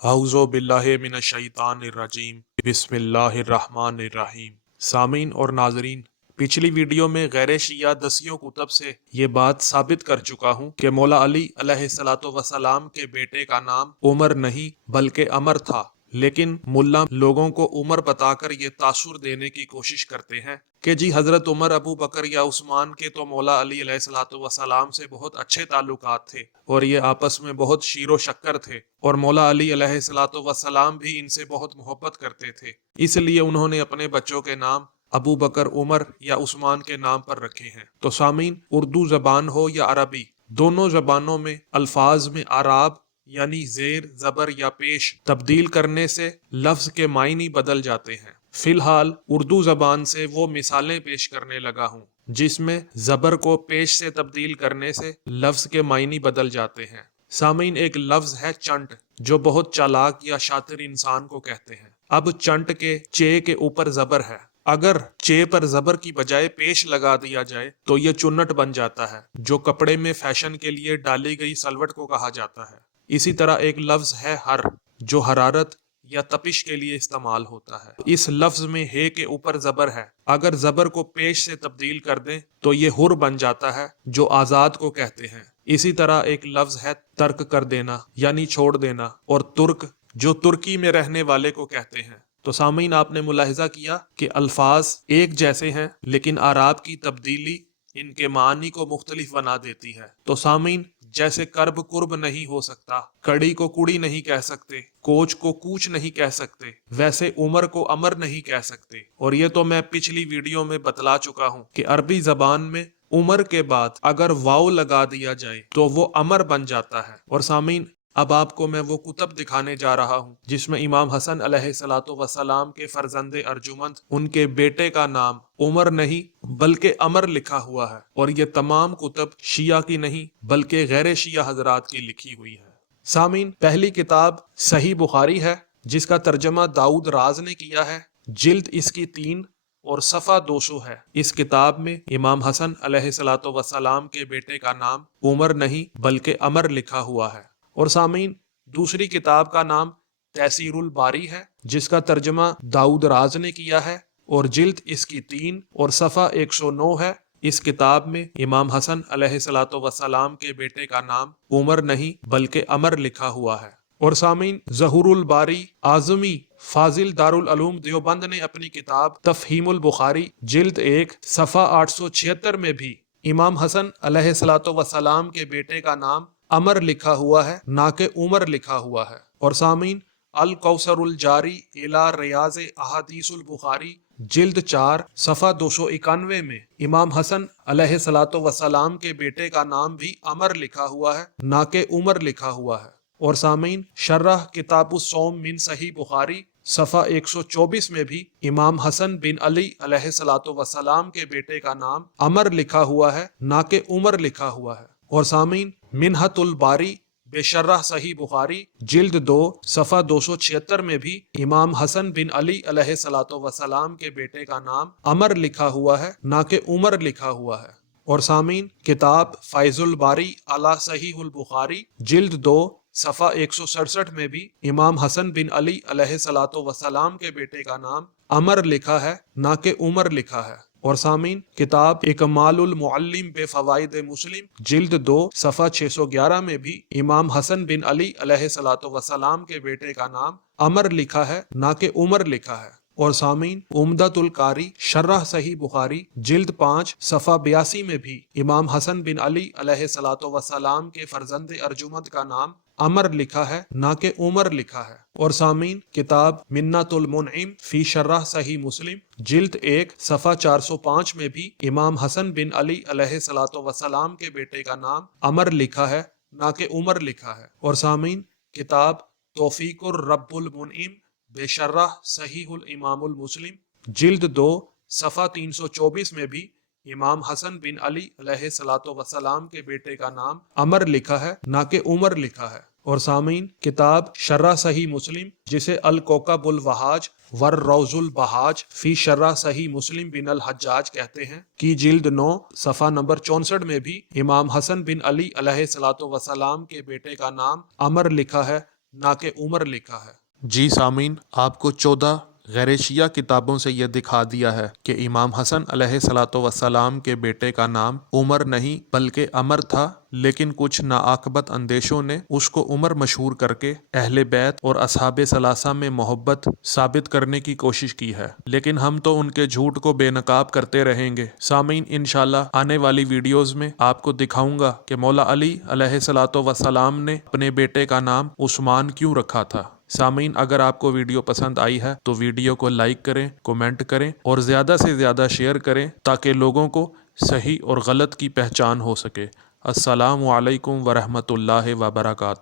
अऊज़ु बिल्लाहि मिनश्शैतानिर्रजीम बिस्मिल्लाहिर्रहमानिर्रहीम। सामीन और नाजरीन, पिछली वीडियो में गैर शिया दसियों कुतब से ये बात साबित कर चुका हूँ कि मौला अली अलैहिस्सलातु वस्सलाम के बेटे का नाम उमर नहीं बल्कि अमर था। लेकिन मुल्ला लोगों को उमर बताकर ये तासुर देने की कोशिश करते हैं कि जी हजरत उमर, अबू बकर या उस्मान के तो मौला अली अलैहिस्सलातु वस्सलाम से बहुत अच्छे ताल्लुकात थे और ये आपस में बहुत शीरो शक्कर थे और मौला अली अलैहिस्सलातु वस्सलाम भी इनसे बहुत मोहब्बत करते थे, इसलिए उन्होंने अपने बच्चों के नाम अबू बकर, उमर या उस्मान के नाम पर रखे हैं। तो सामीन, उर्दू जबान हो या अरबी, दोनों जबानों में अल्फाज में आराब यानी जेर, जबर या पेश तब्दील करने से लफ्ज के मायनी बदल जाते हैं। फिलहाल उर्दू जबान से वो मिसालें पेश करने लगा हूँ जिसमें जबर को पेश से तब्दील करने से लफ्ज के मायनी बदल जाते हैं। सामीन, एक लफ्ज है चंट, जो बहुत चालाक या शातिर इंसान को कहते हैं। अब चंट के चे के ऊपर जबर है, अगर चे पर जबर की बजाय पेश लगा दिया जाए तो ये चुन्नट बन जाता है, जो कपड़े में फैशन के लिए डाली गई सलवट को कहा जाता है। इसी तरह एक लफ्ज है हर, जो हरारत या तपिश के लिए इस्तेमाल होता है। इस लफ्ज में हे के ऊपर जबर है, अगर जबर को पेश से तब्दील कर दें तो ये हुर बन जाता है, जो आजाद को कहते हैं। इसी तरह एक लफ्ज है तर्क कर देना यानी छोड़ देना, और तुर्क, जो तुर्की में रहने वाले को कहते हैं। तो सामीन, आपने मुलाहिजा किया कि अल्फाज एक जैसे हैं लेकिन आराब की तब्दीली इनके मानी को मुख्तलिफ बना देती है। तो सामीन, जैसे कर्ब कुर्ब नहीं हो सकता, कड़ी को कुड़ी नहीं कह सकते, कोच को कूच नहीं कह सकते, वैसे उमर को अमर नहीं कह सकते। और ये तो मैं पिछली वीडियो में बतला चुका हूँ कि अरबी जबान में उमर के बाद अगर वाव लगा दिया जाए तो वो अमर बन जाता है। और सामीन, अब आपको मैं वो कुतब दिखाने जा रहा हूँ जिसमें इमाम हसन अलैहिस्सलातु वस्सलाम के फर्जंदे अर्जुमंद, उनके बेटे का नाम उमर नहीं बल्कि अमर लिखा हुआ है। और ये तमाम कुतब शिया की नहीं बल्कि गैर शिया हजरात की लिखी हुई है। सामीन, पहली किताब सही बुखारी है जिसका तर्जमा दाऊद राज ने किया है। जिल्द इसकी 3 और सफ़ा 200 है। इस किताब में इमाम हसन अलैहिस्सलातु वस्सलाम के बेटे का नाम उमर नहीं बल्कि अमर लिखा हुआ है। और सामीन, दूसरी किताब का नाम तैसीरुल बारी है जिसका तर्जमा दाऊद राज ने किया है और जिल्द इसकी 3 और सफ़ा 109 है। इस किताब में इमाम हसन अलैहिस्सलातु वस्सलाम के बेटे का नाम उमर नहीं बल्कि अमर लिखा हुआ है। और सामीन, ज़हूरुल बारी आज़मी फाजिल दारुल उलूम देवबंद ने अपनी किताब तफ़हीमुल बुखारी जिल्द 1 सफ़ा 876 में भी इमाम हसन अलैहिस्सलातु वस्सलाम के बेटे का नाम अमर लिखा हुआ है, ना कि उमर लिखा हुआ है। और सामीन, अल कौसरुल जारी इला रियाज अहादीसुल बुखारी जिल्द 4 सफ़ा 291 में इमाम हसन अलैहिस्सलातु वस्सलाम के बेटे का नाम भी अमर लिखा हुआ है, ना कि उमर लिखा हुआ है। और सामीन, शर्रह किताबुस सौम मिन सही बुखारी सफ़ा 124 में भी इमाम हसन बिन अली अलैहिस्सलातु वस्सलाम के बेटे का नाम अमर लिखा हुआ है, ना कि उमर लिखा हुआ है। और सामीन, मिन्हतुल बारी बेशर्रह सही बुखारी जिल्द 2 सफ़ा 276 में भी इमाम हसन बिन अली अलैहिस्सलातु वस्सलाम के बेटे का नाम अमर लिखा हुआ है, ना कि उमर लिखा हुआ है। और सामीन, किताब फैजुल बारी अला सहीहुल बुखारी जिल्द 2 सफ़ा 167 में भी इमाम हसन बिन अली अलैहिस्सलातु वस्सलाम के बेटे का नाम अमर लिखा है, ना कि उमर लिखा है। और सामीन, किताब इकमालुल मुअल्लिम बेफवाइद मुस्लिम जिल्द 2 सफ़ा 611 में भी इमाम हसन बिन अली अलैहिस्सलातु वस्सलाम के बेटे का नाम अमर लिखा है, ना कि उमर लिखा है। और सामीन, उम्दतुल कारी शर्रह सही बुखारी जिल्द 5 सफ़ा 82 में भी इमाम हसन बिन अली अलैहिस्सलातु वस्सलाम के फर्जंदे अर्जुमंद का नाम अमर लिखा है, ना कि उमर लिखा है। और सामीन, किताब मिन्नतुल मुनइम फी शर्रह सही मुस्लिम जिल्द 1 सफ़ा 405 में भी इमाम हसन बिन अली अलैहिस्सलातु वस्सलाम के बेटे का नाम अमर लिखा है, ना कि उमर लिखा है। और सामीन, किताब तौफीकुर रब्बुल मुनइम बेशर्रह सहीहुल इमामुल मुस्लिम जिल्द 2 सफ़ा 324 में भी इमाम हसन बिन अली अलैहिस्सलातु वस्सलाम के बेटे का नाम अमर लिखा है, ना कि उमर लिखा है। और सामीन, किताब शर्रा सही मुस्लिम जिसे अल कोकबुल वहाज वर रौजुल बहाज फी शर्रा सही मुस्लिम बिन अल हज्जाज कहते हैं कि जिल्द 9 सफ़ा नंबर 64 में भी इमाम हसन बिन अली अलैहिस्सलातु वस्सलाम के बेटे का नाम अमर लिखा है, ना कि उमर लिखा है। जी सामीन, आपको 14 गैर शिया किताबों से यह दिखा दिया है कि इमाम हसन अलैहिस्सलातो वस्सलाम के बेटे का नाम उमर नहीं बल्कि अमर था, लेकिन कुछ नाआकबत अंदेशों ने उसको उमर मशहूर करके अहले बैत और असहाबे सलासा में मोहब्बत साबित करने की कोशिश की है, लेकिन हम तो उनके झूठ को बेनकाब करते रहेंगे। सामीन, इंशाल्लाह आने वाली वीडियोस में आपको दिखाऊंगा कि मौला अली अलैहिस्सलातो वस्सलाम ने अपने बेटे का नाम उस्मान क्यों रखा था। सामीन, अगर आपको वीडियो पसंद आई है तो वीडियो को लाइक करें, कमेंट करें और ज़्यादा से ज़्यादा शेयर करें ताकि लोगों को सही और गलत की पहचान हो सके। अस्सलामु अलैकुम वरहमतुल्लाहि वबरकातुहू।